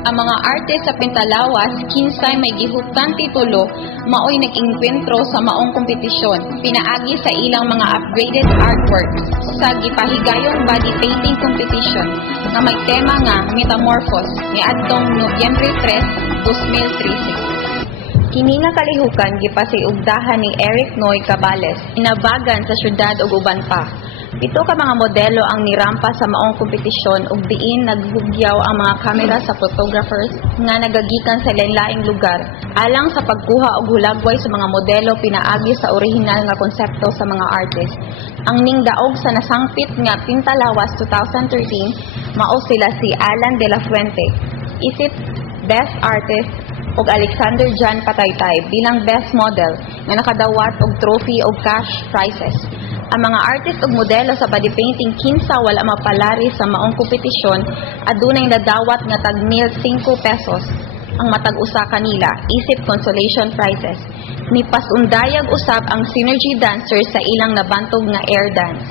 Ang mga artist sa Pintalawas kinsay may gihutan titulo maoy nag-engkwentro sa maong kompetisyon pinaagi sa ilang mga upgraded artworks sa gipahigayong body painting competition nga may tema nga Metamorphose niadtong Nobyembre 3, 2013. Kini nga kalihukan gipasiugdahan ni Eric Noy Cabales inabagan sa syudad ug uban pa. Pito ka mga modelo ang nirampa sa maong kompetisyon ug diin naghugyaw ang mga kamera sa photographers nga nagagikan sa lain-laing lugar alang sa pagkuha og hulagway sa mga modelo pinaagi sa orihinal nga konsepto sa mga artist. Ang ningdaog sa nasangpit nga Pintalawas 2013 mao sila si Alan de la Fuente, isip Best Artist ug Alexander Jan Pataytay bilang Best Model nga nakadawat og trophy ug cash prizes. Ang mga artist ug modelo sa body painting kinsa wala mapalari sa maong kompetisyon adunay nadawat nga tag 1,005 pesos ang matag usa kanila isip consolation prizes. Nipasundayag usab ang Synergy Dancers sa ilang nabantog nga air dance.